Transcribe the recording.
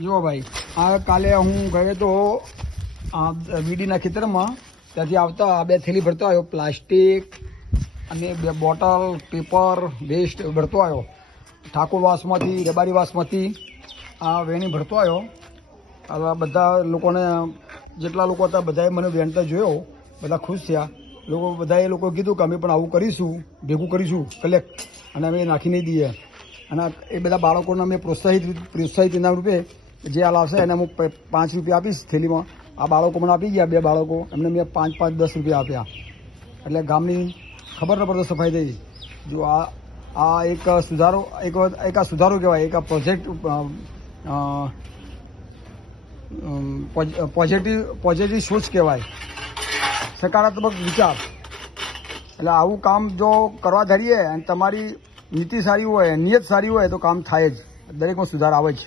જુઓ ભાઈ, આ કાલે હું ગયો તો આ વીડીના ખેતરમાં, ત્યાંથી આવતા 2 થેલી ભરતો આવ્યો, પ્લાસ્ટિક અને 2 બોટલ પેપર વેસ્ટ ભરતો આવ્યો, ઠાકોરવાસમાંથી રબારીવાસમાંથી આ વેણી ભરતો આવ્યો. આ બધા લોકોને, જેટલા લોકો હતા બધાએ મને વેણતા જોયો, બધા ખુશ થયા. બધાએ લોકો કીધું કે અમે પણ આવું કરીશું, ભેગું કરીશું કલેક્ટ, અને અમે નાખી નહીં દઈએ. અને એ બધા બાળકોને અમે પ્રોત્સાહિત એના રૂપે જે આ લાવશે એને હું 5 રૂપિયા આપીશ થેલીમાં. આ બાળકો મને આપી ગયા, 2 બાળકો, એમને મેં 5-5, 10 રૂપિયા આપ્યા. એટલે ગામની ખબર ન પડતો સફાઈ થઈ. જો આ એક સુધારો, એક આ સુધારો કહેવાય, એક આ પ્રોજેક્ટ પોઝિટિવ સોચ કહેવાય, સકારાત્મક વિચાર. એટલે આવું કામ જો કરવા ધરીએ અને તમારી નીતિ સારી હોય, નિયત સારી હોય તો કામ થાય જ, દરેકમાં સુધાર આવે જ.